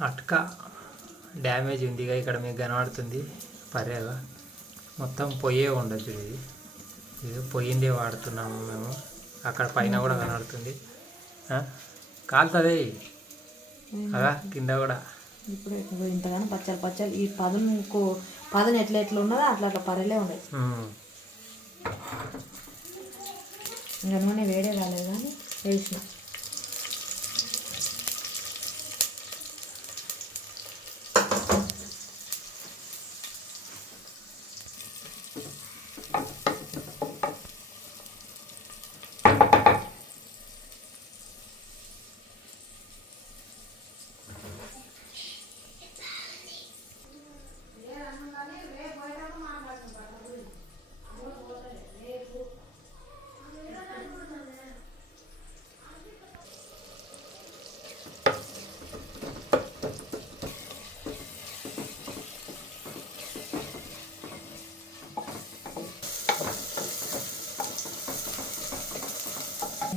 అట్క damage ఉంది ఇక ఇక్కడ మీకు కనబడుతుంది. పర్యాగా మొత్తం పొయ్యే ఉండొచ్చు ఇది. ఇది పొయ్యిందే వాడుతున్నాము మేము. అక్కడ పైన కూడా కనబడుతుంది? కాలుతుంది. అదా కింద. కూడా. ఇప్పుడు ఇంతగానో పచ్చలు పచ్చలు. ఈ పదను కో- పదను ఎట్లా ఎట్లా ఉన్నదో అట్లా అట్లా ఉన్నాయి ఉమ్. ఇంకా నూనె వేడే కాలేదు కానీ వేసిన.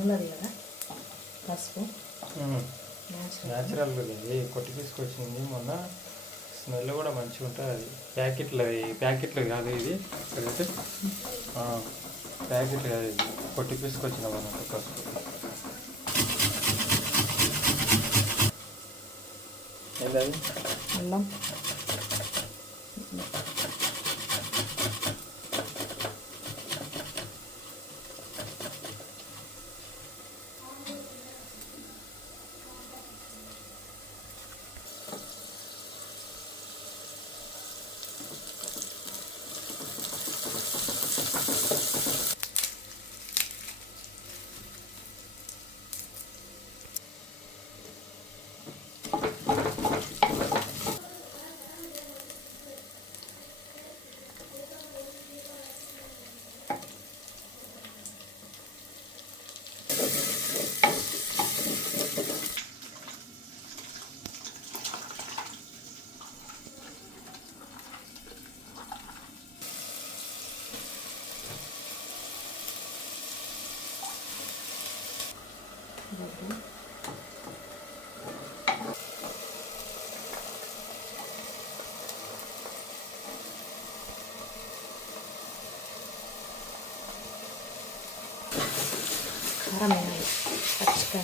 ఉన్నది కదా? పసుపు. న్యాచురల్ కొట్టి తీసుకొచ్చింది. మొన్న స్మెల్ కూడా మంచిగా ఉంటుంది అది. ప్యాకెట్లు ప్యాకెట్లు కాదు ఇది. ఇక్కడైతే ప్యాకెట్ కాదు ఇది. కొట్టి తీసుకొచ్చిన అన్నమాట పసుపు ఏంటది? అల్లం. 그러고. 바람에 아침에